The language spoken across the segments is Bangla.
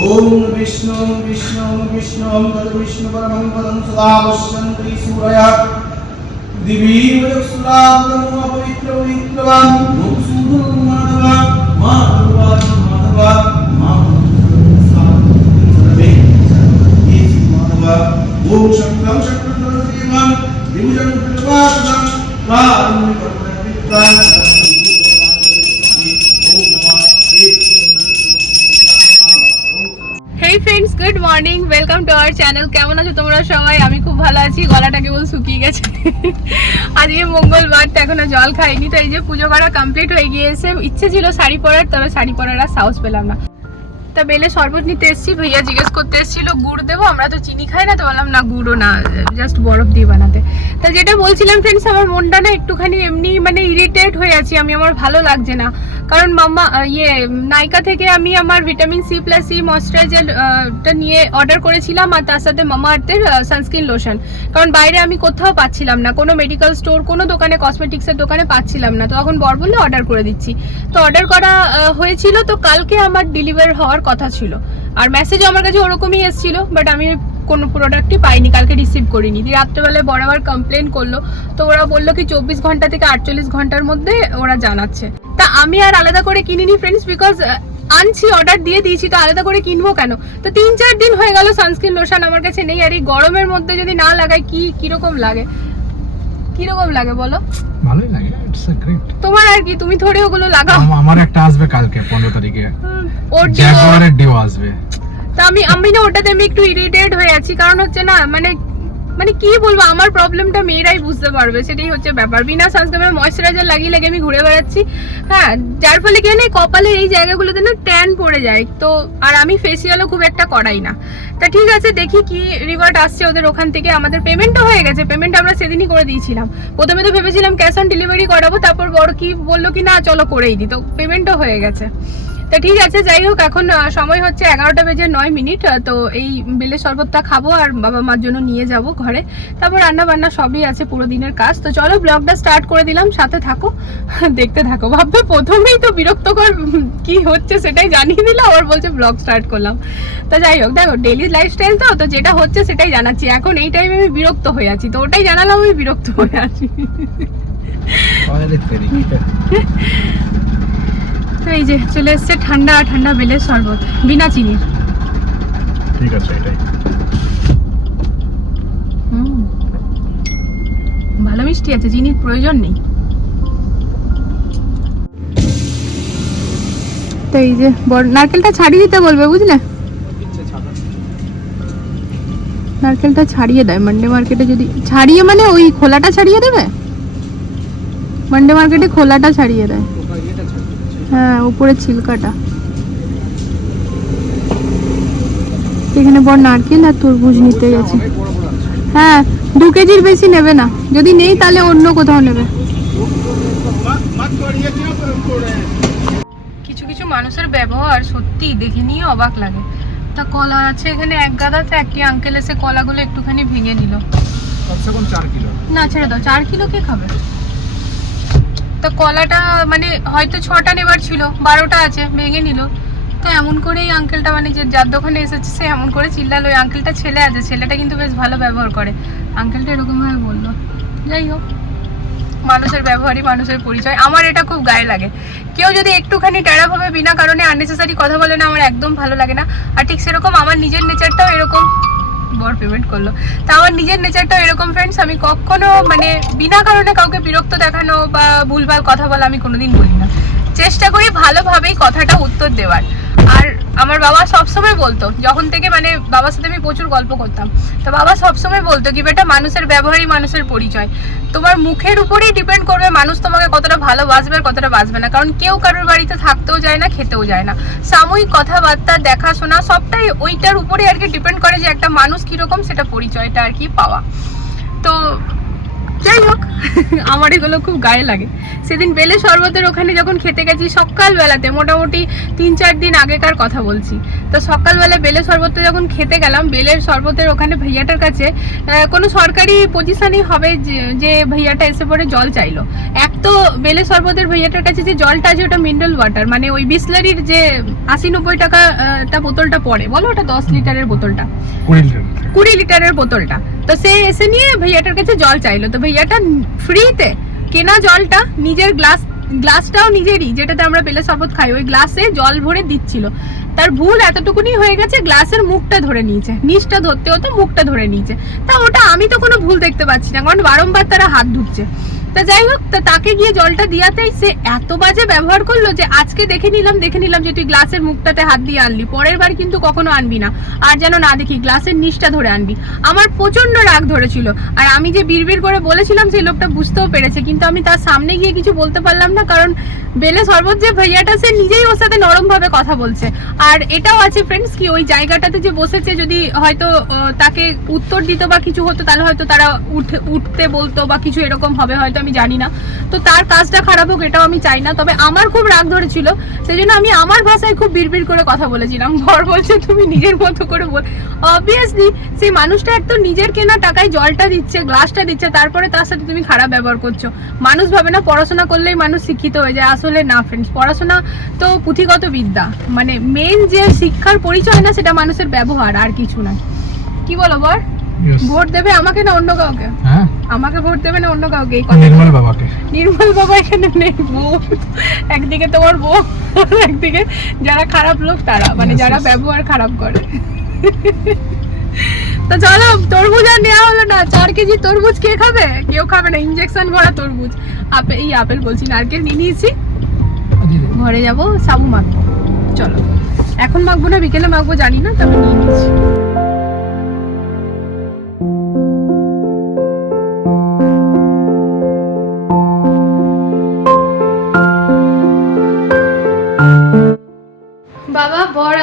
ॐ विष्णुं विष्णुं विष्णुं तद्विष्णुपरमं पदं सदा पश्यन्ति सूरय। दिवीवयसुलापवित्रपवित्रवान् ॐ सूर्यं माधव, मा भगवान् माधव, मा सर्वे माधव। ॐ शक्तं शक्तं देवान् दिवजं कृत्वा रा morning welcome to our channel কেমন আছো তোমরা সবাই? আমি খুব ভালো আছি। গলাটা কেবল শুকিয়ে গেছে। আজকে মঙ্গলবার, তো এখনও জল খাইনি। তো এই যে পুজো করা কমপ্লিট হয়ে গিয়েছে। ইচ্ছে ছিল শাড়ি পরার, তবে শাড়ি পরার আর সাহস পেলাম না। তা বেলে শরবত নিতে এসেছি, ভাইয়া জিজ্ঞেস করতে এসেছিল, গুড় দেবো? আমরা তো চিনি খাই না, তো বললাম, না, গুড়ও না জাস্ট বরফ দিয়ে বানাতে। তা যেটা বলছিলাম ফ্রেন্ডস আমার মনটা না একটুখানি এমনি মানে ইরিটেট হয়ে আছি, আমি, আমার ভালো লাগছে না। কারণ মাম্মা ইয়ে নাইকা থেকে আমি আমার ভিটামিন সি প্লাস সি ময়শ্চারাইজারটা নিয়ে অর্ডার করেছিলাম, আর তার সাথে মামা আর্থের সানস্ক্রিন লোশন কারণ বাইরে আমি কোথাও পাচ্ছিলাম না, কোনো মেডিকেল স্টোর কোনো দোকানে কসমেটিক্সের দোকানে পাচ্ছিলাম না। তো তখন বর বললে অর্ডার করে দিচ্ছি। তো অর্ডার করা হয়েছিল, তো কালকে আমার ডেলিভার হওয়ার কথা ছিল। আর মেসেজও আমার কাছে ওরকমই এসেছিল বাট আমি কোনো প্রোডাক্টই পাইনি কালকে রিসিভ করিনি। দিয়ে রাত্রেবেলায় বড় আবার কমপ্লেন করল তো ওরা বলল কি চব্বিশ ঘণ্টা থেকে আটচল্লিশ ঘণ্টার মধ্যে ওরা জানাচ্ছে। তা আমি আর আলাদা করে কিনিনি ফ্রেন্ডস বিকজ আনছি অর্ডার দিয়ে দিয়েছি তো আলাদা করে কিনবো কেন? তো তিন চার দিন হয়ে গেল সানস্ক্রিন লোশন আমার কাছে নেই আর এই গরমের মধ্যে যদি না লাগাই কি কীরকম লাগে? কীরকম লাগে বলো? ভালোই লাগে ইটস গ্রেট তোমার আর কি তুমি থোড়ে ওগুলো লাগাও। আমার একটা আসবে কালকে পনেরো তারিখে। হুম, ওর জ্যাগুয়ারের ডিও আসবে। তা আমি আমি না ওটাতে আমি একটু ইরিটেট হয়ে আছি। কারণ হচ্ছে না মানে মানে কি বলব আমার প্রবলেমটা মেয়েরাই বুঝতে পারবে সেটাই হচ্ছে ব্যাপার। বিনা সানস্ক্রিনের ময়শ্চারাইজার লাগিয়ে লাগিয়ে আমি ঘুরে বেড়াচ্ছি। হ্যাঁ যার ফলে কি হয় কপালের এই জায়গাগুলোতে না ট্যান পড়ে যায়। তো আর আমি ফেসিয়ালও খুব একটা করাই না। তা ঠিক আছে দেখি কি রিভার্ট আসছে ওদের ওখান থেকে। আমাদের পেমেন্টও হয়ে গেছে। পেমেন্ট আমরা সেদিনই করে দিয়েছিলাম। প্রথমে তো ভেবেছিলাম ক্যাশ অন ডেলিভারি করাবো তারপর বড় কি বলল কি না চলো করেই দিই। তো পেমেন্টও হয়ে গেছে। তা ঠিক আছে যাই হোক এখন সময় হচ্ছে এগারোটা বেজে নয় মিনিট তো এই বেলের শরবতটা খাব আর বাবা মার জন্য নিয়ে যাব ঘরে। তারপর রান্না বান্না সবই আছে পুরো দিনের কাজ। তো চলো ব্লগটা স্টার্ট করে দিলাম সাথে থাকো দেখতে থাকো। ভাববে প্রথমেই তো বিরক্তকর কি হচ্ছে সেটাই জানিয়ে দিলাম আবার বলছে ব্লগ স্টার্ট করলাম। তো যাই হোক দেখো ডেলি লাইফস্টাইল তো তো যেটা হচ্ছে সেটাই জানাচ্ছি। এখন এই টাইমে আমি বিরক্ত হয়ে আছি তো ওটাই জানালাম আমি বিরক্ত হয়ে আছি। তো এই যে চলে এসছে ঠান্ডা ঠান্ডা বেলের শরবত বিনা চিনির ঠিক আছে এটাই। হুম। ভালো মিষ্টি আছে চিনির প্রয়োজন নেই। তো এই যে বড় নারকেলটা ছাড়িয়ে দিতে বলবে বুঝলে? নারকেলটা ছাড়িয়ে দেয় মান্ডে মার্কেটে যদি ছাড়িয়ে মানে ওই খোলাটা ছাড়িয়ে দেবে? মান্ডে মার্কেটে খোলাটা ছাড়িয়ে দেয়। হ্যাঁ উপরে ছিলকাটা। এখানে বড় নারকেল আর তরমুজ নিতে গেছে। হ্যাঁ দু কেজির বেশি নেবে না। যদি নেই তাহলে অন্য কোথাও নেবে। কিছু কিছু মানুষের ব্যবহার সত্যি দেখে নিয়ে অবাক লাগে। তা কলা আছে এখানে এক গাদা গাদাতে একটি আঙ্কেল এসে কলাগুলো একটুখানি ভেঙে নিল কমসে কম চার কিলো। না ছেড়ে দাও। চার কিলো কে খাবে? তো কলাটা মানে হয়তো ছটা নেবার ছিল, বারোটা আছে, ভেঙে নিল। তো এমন করেই আঙ্কেলটা মানে যে যার দোকানে এসেছে, সে এমন করে চিল্লালো। ওই আঙ্কেলটা ছেলে আছে, ছেলেটা কিন্তু বেশ ভালো ব্যবহার করে। আঙ্কেলটা এরকমভাবে বলল, যাই হোক, মানুষের ব্যবহারই মানুষের পরিচয়। আমার এটা খুব গায়ে লাগে। কেউ যদি একটুখানি টেরাভাবে বিনা কারণে আননেসেসারি কথা বলে না, আমার একদম ভালো লাগে না। আর ঠিক সেরকম আমার নিজের নেচারটাও এরকম। বর পেমেন্ট করল। তা আমার নিজের নেচারটা এরকম ফ্রেন্ডস আমি কখনো মানে বিনা কারণে কাউকে বিরক্ত দেখানো বা ভুলভাল কথা বলা আমি কোনোদিন বলি না চেষ্টা করি ভালোভাবেই কথাটা উত্তর দেওয়ার। আর আমার বাবা সবসময় বলতো, যখন থেকে মানে বাবার সাথে আমি প্রচুর গল্প করতাম, তো বাবা সবসময় বলতো কি বেটা মানুষের ব্যবহারই মানুষের পরিচয়। তোমার মুখের উপরেই ডিপেন্ড করবে মানুষ তোমাকে কতটা ভালোবাসবে আর কতটা বাসবে না, কারণ কেউ কারোর বাড়িতে থাকতেও যায় না, খেতেও যায় না। সাময়িক কথাবার্তা, দেখাশোনা, সবটাই ওইটার উপরে আর কি ডিপেন্ড করে যে একটা মানুষ কীরকম সেটা পরিচয়টা আর কি পাওয়া। তো যাই হোক আমার এগুলো খুব গায়ে লাগে। সেদিন বেলে শরবতের ওখানে যখন খেতে গেছি সকালবেলাতে মোটামুটি তিন চার দিন আগেকার কথা বলছি। তো সকালবেলা বেলে শরবতটা যখন খেতে গেলাম বেলের শরবতের ওখানে ভাইয়াটার কাছে কোনো সরকারি পজিশনই হবে যে- ভাইয়াটা এসে পরে জল চাইলো। এক তো বেলে শরবতের ভাইয়াটার কাছে যে জলটা আছে ওটা মিনারেল ওয়াটার মানে ওই বিসলারির যে আশি নব্বই টাকা আহ, বোতলটা পড়ে। বলো ওটা দশ লিটারের বোতলটা। কুড়ি লিটারের বোতলটা। তো সে এসে নিয়ে ভাইয়াটার কাছে জল চাইলো। তো ভাইয়াটা ফ্রিতে কেনা জলটা নিজের গ্লাস, গ্লাসটাও নিজেরই, যেটাতে আমরা পেলে শরবত খাই, ওই গ্লাসে জল ভরে দিচ্ছিল। তার ভুল এতটুকুনি হয়ে গেছে, গ্লাসের মুখটা ধরে নিয়েছে। নিচটা ধরতে হতো মুখটা ধরে নিয়েছে। তা ওটা আমি তো কোনো ভুল দেখতে পাচ্ছি না, কারণ বারংবার তারা হাত ধুচ্ছে। তা যাই হোক, তা তাকে গিয়ে জলটা দিয়াতেই সে এত বাজে ব্যবহার করল যে আজকে দেখে নিলাম দেখে নিলাম যে তুই গ্লাসের মুখটাতে হাত দিয়ে আনলি। পরের বার কিন্তু কখনো আনবি না। আর যেন না দেখি, গ্লাসের নিচটা ধরে আনবি। আমার প্রচণ্ড রাগ ধরেছিল। আর আমি যে বিড়বিড় করে বলেছিলাম, সেই লোকটা বুঝতেও পেরেছে। কিন্তু আমি তার সামনে গিয়ে কিছু বলতে পারলাম না, কারণ বেলে শরবত যে ভাইয়াটা, সে নিজেই ওর সাথে নরম ভাবে কথা বলছে। আর এটাও আছে ফ্রেন্ডস কি ওই জায়গাটাতে যে বসেছে, যদি হয়তো তাকে উত্তর দিত বা কিছু হতো, তাহলে হয়তো তারা উঠে, উঠতে বলতো বা কিছু এরকম হবে, হয়তো আমি জানি না। তো তার কাজটা খারাপ হোক, এটাও আমি চাই না। তবে আমার খুব রাগ ধরেছিল সেই জন্য আমি আমার ভাষায় খুব বিড়বিড় করে কথা বলেছিলাম। ঘর বলছে, তুমি নিজের মতো করে বল অবভিয়াসলি সেই মানুষটা এক তো নিজের কেনা টাকায় জলটা দিচ্ছে, গ্লাসটা দিচ্ছে, তারপরে তার সাথে তুমি খারাপ ব্যবহার করছ। মানুষ ভাবে না, পড়াশোনা করলেই মানুষ শিক্ষিত হয়ে যায়। আসলে না ফ্রেন্ডস পড়াশোনা তো পুঁথিগত বিদ্যা। মানে মেন যে শিক্ষার পরিচয় না, সেটা মানুষের ব্যবহার, আর কিছু না। কি বলো বর? ভোট দেবে আমাকে না অন্য কাউকে? হ্যাঁ? আমাকে ভোট দেবে না অন্য কাউকে এই কথা? নির্মল বাবাকে। নির্মল বাবা এখানে নেই বউ। একদিকে তোমার বউ একদিকে যারা খারাপ লোক তারা মানে যারা ব্যবহার খারাপ করে। তো চলো তরমুজ আর নেওয়া হলো না। চার কেজি তরমুজ কে খাবে? কেউ খাবে না। ইঞ্জেকশন ভরা তরমুজ। আপেল এই আপেল বলছি নারকেল নিয়ে নিয়েছি। ঘরে যাব সাবু মাখবো। চলো। এখন মাখবো না বিকেলে মাখবো জানি না তবে নিয়ে নিয়েছি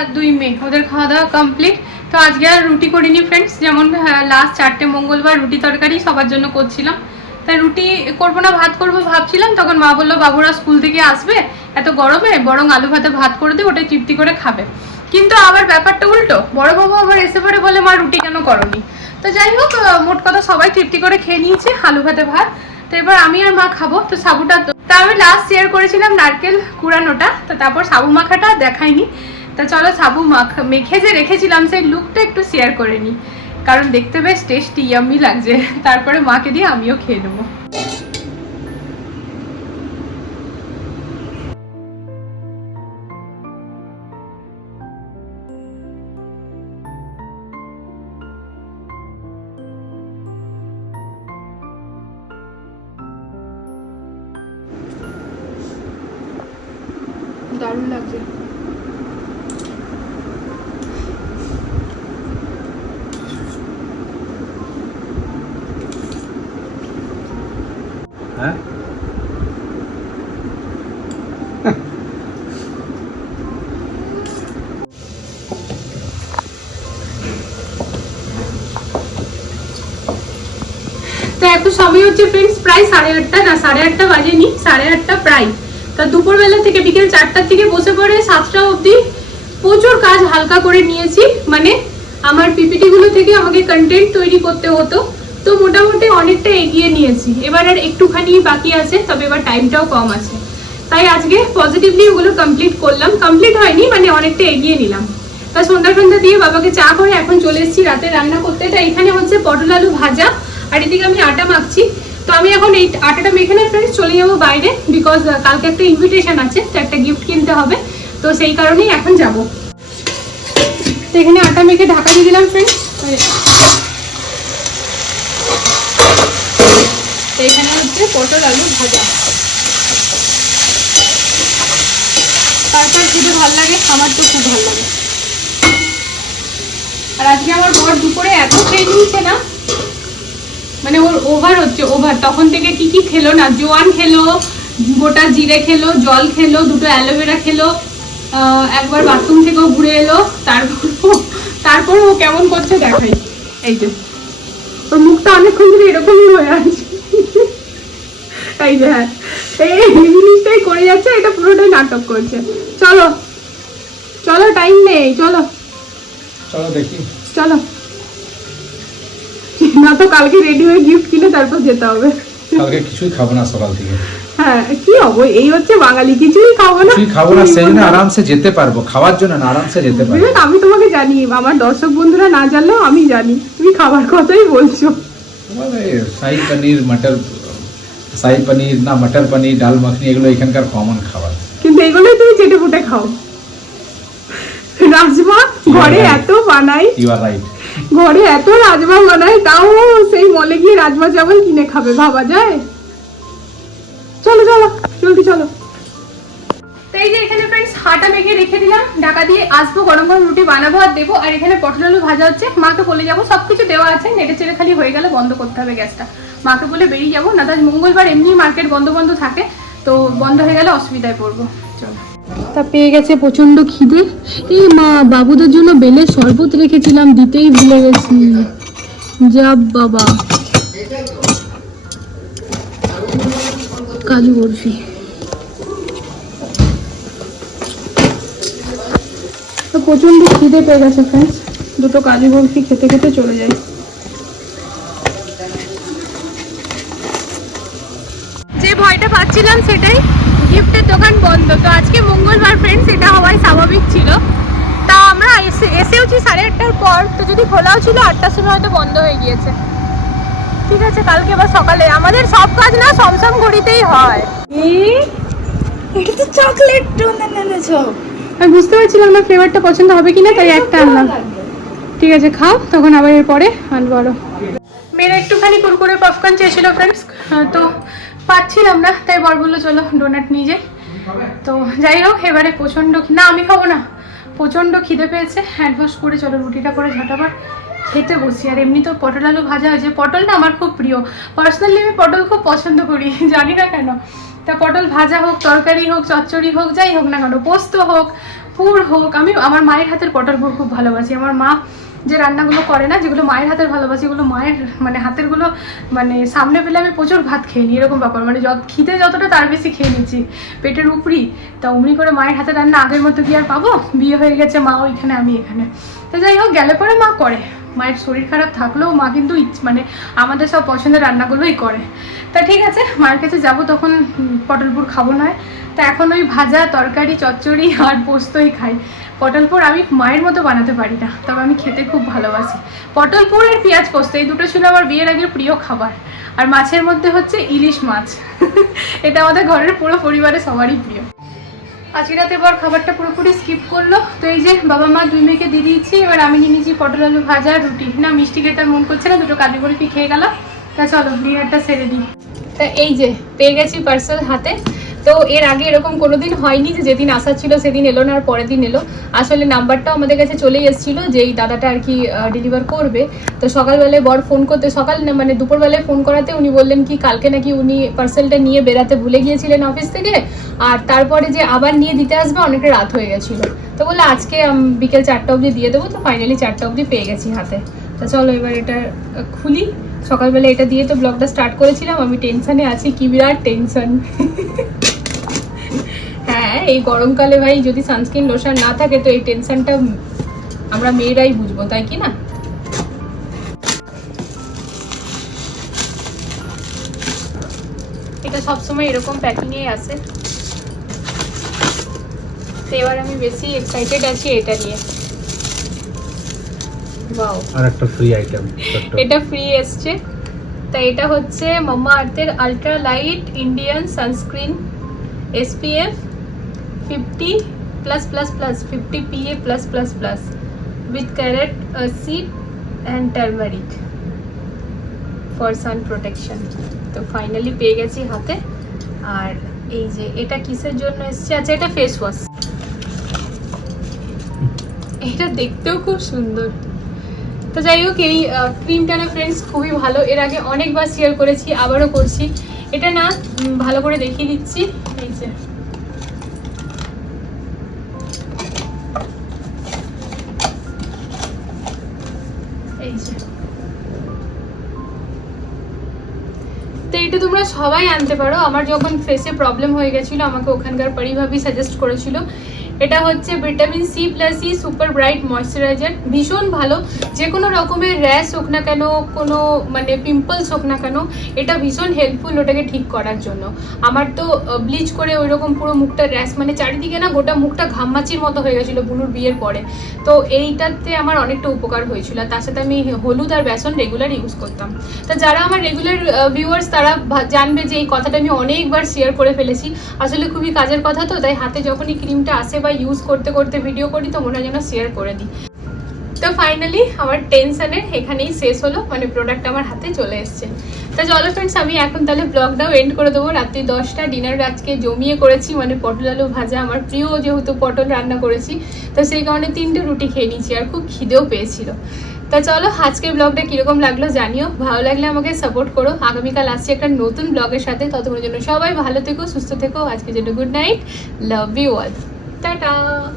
আর দুই মেয়ে, ওদের খাওয়া দাওয়া কমপ্লিট তো আজকে আর রুটি করিনি ফ্রেন্ডস যেমন লাস্ট চারটে মঙ্গলবার রুটি তরকারি সবার জন্য করছিলাম। তাই রুটি করব না, ভাত করব ভাবছিলাম, তখন মা বলল, বাবুরা স্কুল থেকে আসবে, এত গরমে, বরং আলু ভাতে ভাত করে দে ওটাই তৃপ্তি করে খাবে। কিন্তু আবার ব্যাপারটা উল্টো, বড় বাবু আবার এসে পরে বলে, মা, রুটি কেন করনি? তো যাই হোক মোট কথা সবাই তৃপ্তি করে খেয়ে নিয়েছে আলু ভাতে ভাত। তো এবার আমি আর মা খাব, তো সাবুটা তো তা আমি লাস্ট শেয়ার করেছিলাম নারকেল কুড়ানোটা, তো তারপর সাবু মাখাটা দেখাইনি। তা চলো সাবু, মাখ, মেখে যে রেখেছিলাম, সেই লুকটা একটু শেয়ার করে নিই কারণ দেখতে বেশ টেস্টি ইয়াম্মি লাগছে। তারপরে মাকে দিয়ে আমিও খেয়ে নেব। দারুণ লাগছে। তো এখন সময় হচ্ছে ফ্রেন্ডস প্রায় সাড়ে আটটা, না, সাড়ে আটটা বাজেনি, সাড়ে আটটা প্রায়। তা দুপুরবেলা থেকে বিকেল চারটার থেকে বসে পড়ে সাতটা অবধি প্রচুর কাজ হালকা করে নিয়েছি। মানে আমার পিপিটি গুলো থেকে আমাকে কন্টেন্ট তৈরি করতে হতো। তো মোটামুটি অনেকটা এগিয়ে নিয়েছি। এবার আর একটুখানি বাকি আছে, তবে এবার টাইমটাও কম আছে। তাই আজকে পজিটিভলি ওগুলো কমপ্লিট করলাম। কমপ্লিট হয়নি মানে অনেকটা এগিয়ে নিলাম। তা সন্ধ্যা সন্ধ্যা দিয়ে বাবাকে চা করে এখন চলে এসেছি রাতে রান্না করতে। তা এখানে হচ্ছে পটল আলু ভাজা। আর এদিকে আমি আটা মাখছি। তো আমি এখন এই আটাটা মেখে না ফ্রেন্ডস চলে যাব বাইরে বিকজ কালকে একটা ইনভিটেশন আছে, তো একটা গিফট কিনতে হবে। তো সেই কারণেই এখন যাব। তো এখানে আটা মেখে ঢাকা দিয়ে দিলাম ফ্রেন্ডস এখানে হচ্ছে পটল আলু ভাজা। তারপর শুধু ভালো লাগে, আমার তো খুব ভালো লাগে। আর আজকে আমার বর দুপুরে এত খেয়ে নিয়েছে না মানে ওর ওভার হচ্ছে ওভার তখন থেকে কি কি খেলো না? জোয়ান খেলো গোটা জিরে খেলো জল খেলো দুটো অ্যালোভেরা খেলো একবার বাথরুম থেকেও ঘুরে এলো তারপর তারপর ও কেমন করছে দেখাই। এই যে। ওর মুখটা অনেকক্ষণ ধরে এরকমই হয়ে আছে। এই যে হ্যাঁ। এই জিনিসটাই করে যাচ্ছে এটা পুরোটাই নাটক করছে। চলো। চলো টাইম নেই চলো। চলো দেখি। চলো। না তো কালকে রেডি হয়ে গিফট কিনে তারপর যেতে হবে। কালকে কিছুই খাব না সকাল থেকে। হ্যাঁ কি হব এই হচ্ছে বাঙালি কিছুই খাব না। কিছুই খাব না সেই জন্য আরামসে যেতে পারব খাওয়ার জন্য না আরামসে যেতে পারব। আমি তোমাকে জানি আমার দর্শক বন্ধুরা না জানলেও আমি জানি তুমি খাবার কথাই বলছো। শাহী পনির মটর শাহী পনির না মটর পনির ডাল মাখনি এগুলো এখানকার কমন খাবার। কিন্তু এগুলোই তুমি চেটে ফুটে খাও। রাজমা ঘরে এত বানাই। ইউ আর রাইট ঘরে এত রাজমা বানায় তাও সেই মলে গিয়ে রাজমা চাবল কিনে খাবে, ভাবা যায়? চলো চলো, জলদি চলো। এই যে এখানে ফ্রেন্ডস হাটা মেখে রেখে দিলাম, ঢাকা দিয়ে আসব, গরম গরম রুটি বানাবো আর দেবো, আর এখানে পটল আলু ভাজা হচ্ছে। মাকে বলে যাব, সবকিছু দেওয়া আছে, নেটে চেড়ে খালি হয়ে গেলে, বন্ধ করতে হবে গ্যাসটা। মাকে বলে বেরিয়ে যাব, না তার মঙ্গলবার এমনি মার্কেট বন্ধ বন্ধ থাকে, তো বন্ধ হয়ে গেলে অসুবিধায় পড়ব। চলো। তা পেয়ে গেছে প্রচণ্ড খিদে। এই মা, বাবুদের জন্য বেলের শরবত রেখেছিলাম, দিতেই ভুলে গেছি। যাব বাবা। কাজু বরফি। তো খিদে পেয়ে গেছে ফ্রেন্ডস দুটো কাজু বরফি খেতে খেতে চলে যায় যে ভয়টা পাচ্ছিলাম সেটাই দোকান বন্ধ। তো আজকে মঙ্গলবার ফ্রেন্ডস এটা হওয়াই স্বাভাবিক ছিল। তা আমরা এসে এসেওছি সাড়ে আটটার পর। তো যদি খোলাও ছিল আটটার সময় হয়তো বন্ধ হয়ে গিয়েছে। ঠিক আছে কালকে আবার সকালে। আমাদের সব কাজ না সমসম ঘড়িতেই হয়। এটা তো চকলেট আমি বুঝতে পারছিলাম না ফ্লেভারটা পছন্দ হবে কিনা তাই একটা আনলাম। ঠিক আছে খাও তখন আবার এরপরে আনব আরও। মেয়েরা একটুখানি কুরকুরে পপকর্ন চেয়েছিল ফ্রেন্ডস তো পাচ্ছিলাম না তাই বর বলল চলো ডোনাট নিয়ে যাই। তো যাই হোক, এবারে প্রচণ্ড না, আমি খাব না। প্রচণ্ড খিদে পেয়েছে অ্যাডভান্স করে চলো, রুটিটা করে ঝটাবার। খেতে বসি। আর এমনি তো পটল আলু ভাজা হয়েছে। পটল না আমার খুব প্রিয়। পার্সোনালি আমি পটল খুব পছন্দ করি, জানি না কেন। তা পটল ভাজা হোক, তরকারি হোক, চচ্চড়ি হোক, যাই হোক না কেন, পোস্ত হোক, পুর হোক, আমি আমার মায়ের হাতের পটল খুব ভালোবাসি। আমার মা যে রান্নাগুলো করে না, যেগুলো মায়ের হাতের ভালোবাসি, এগুলো মায়ের মানে হাতেরগুলো মানে সামনে পেলে আমি প্রচুর ভাত খেয়ে নিই, এরকম ব্যাপার। মানে যত, খিদে যতটা তার বেশি খেয়ে নিচ্ছি। পেটের উপরি তা অমনি করে মায়ের হাতে রান্না আগের মতো কি আর পাবো? বিয়ে হয়ে গেছে মা, ওইখানে আমি এখানে। তো যাই হোক, গেলে পরে মা করে। মায়ের শরীর খারাপ থাকলেও মা কিন্তু মানে আমাদের সব পছন্দের রান্নাগুলোই করে। তা ঠিক আছে, মায়ের কাছে যাব তখন পটলপুর খাব নয়। তা এখন ওই ভাজা, তরকারি, চচ্চড়ি আর পোস্তই খাই। পটলপুর আমি মায়ের মতো বানাতে পারি না, তবে আমি খেতে খুব ভালোবাসি। পটলপুর আর পেঁয়াজ পোস্ত, এই দুটো ছিল আমার বিয়ের আগের প্রিয় খাবার। আর মাছের মধ্যে হচ্ছে ইলিশ মাছ। এটা আমাদের ঘরের পুরো পরিবারের সবারই প্রিয়। আজকে রাতে বর খাবারটা পুরোপুরি স্কিপ করল। তো এই যে বাবা মা দুই মেয়েকে দিয়ে দিয়েছি, এবার আমি নিয়ে নিয়েছি পটল আলু ভাজা, রুটি। না, মিষ্টি খেতে মন করছে না, দুটো কাজু বরফি খেয়ে গেলাম। তা চলো ডিনারটা সেরে দিই। তা এই যে, পেয়ে গেছি পার্সেল হাতে। তো এর আগে এরকম কোনোদিন হয়নি যে যেদিন আসার ছিল সেদিন এলো না আর পরের দিন এলো। আসলে নাম্বারটাও আমাদের কাছে চলেই এসেছিল যে এই দাদাটা আর কি ডেলিভার করবে। তো সকালবেলায় বর ফোন করতে, সকাল মানে দুপুরবেলায় ফোন করাতে উনি বললেন কি, কালকে নাকি উনি পার্সেলটা নিয়ে বেরাতে ভুলে গিয়েছিলেন অফিস থেকে। আর তারপরে যে আবার নিয়ে দিতে আসবে, অনেকটা রাত হয়ে গেছিল। তো বলল, আজকে বিকেল চারটা অবধি দিয়ে দেবো। তো ফাইনালি চারটা অবধি পেয়ে গেছি হাতে। তো চলো এবার এটা খুলি। সকালবেলা এটা দিয়ে তো ব্লগটা স্টার্ট করেছিলাম। আমি টেনশনে আছি, কি বিরাট টেনশন এই গরমকালে ভাই যদি সানস্ক্রিন লোশন না থাকে তো এই টেনশনটা আমরা মেয়েরাই বুঝব তাই কি না? এটা সবসময় এরকম প্যাকিংয়ে আসে তো এবার আমি বেশি এক্সাইটেড আছি এটা নিয়ে। ওয়াও আর একটা ফ্রি আইটেম এটা ফ্রি এসছে। তা এটা হচ্ছে মাম্মা আর্থের ultra light Indian sunscreen SPF fifty plus plus plus fifty PA plus plus plus with carrot seed and turmeric for sun protection তো ফাইনালি পেয়ে গেছি হাতে। আর এই যে এটা কিসের জন্য এসছে? আচ্ছা এটা ফেস ওয়াশ এটা দেখতেও খুব সুন্দর। তো যাই হোক, এই ক্রিমটা না ফ্রেন্ডস খুবই ভালো। এর আগে অনেকবার শেয়ার করেছি, আবারও করছি। এটা না ভালো করে দেখিয়ে দিচ্ছি। এই যে। এটা তোমরা সবাই আনতে পারো। আমার যখন ফেসে প্রবলেম হয়ে গেছিল, আমাকে ওখানকার পরিভাবি সাজেস্ট করেছিল। এটা হচ্ছে vitamin C plus E super bright moisturiser. ভীষণ ভালো। যে কোনো রকমের র্যাশ হোক না কেন, কোনো মানে পিম্পলস হোক না কেন, এটা ভীষণ হেল্পফুল ওটাকে ঠিক করার জন্য। আমার তো ব্লিচ করে ওই রকম পুরো মুখটা র্যাশ মানে চারিদিকে না গোটা মুখটা ঘামমাচির মতো হয়ে গেছিল বুনুর বিয়ের পরে। তো এইটাতে আমার অনেকটা উপকার হয়েছিল। তার সাথে আমি হলুদ আর বেসন রেগুলার ইউজ করতাম। তা যারা আমার রেগুলার ভিউয়ার্স তারা জানবে যে এই কথাটা আমি অনেকবার শেয়ার করে ফেলেছি। আসলে খুবই কাজের কথা তো, তাই হাতে যখনই ক্রিমটা আসে বা ইউজ করতে করতে ভিডিও করি তো মনে হয় যেন শেয়ার করে দিই। তো ফাইনালি আমার টেনশনের এখানেই শেষ হলো মানে প্রোডাক্ট আমার হাতে চলে এসছে। তা চলো ফ্রেন্ডস আমি এখন তাহলে ব্লগটাও এন্ড করে দেবো। রাত্রি দশটা ডিনার আজকে জমিয়ে করেছি মানে পটল আলু ভাজা। আমার প্রিয় যেহেতু পটল রান্না করেছি, তো সেই কারণে তিনটে রুটি খেয়ে নিয়েছি আর খুব খিদেও পেয়েছিল। তা চলো আজকের ব্লগটা কীরকম লাগল জানিও। ভালো লাগলে আমাকে সাপোর্ট করো। আগামীকাল আসছি একটা নতুন ব্লগের সাথে। ততক্ষণের জন্য সবাই ভালো থেকো, সুস্থ থেকো। আজকের জন্য good night love you all 当当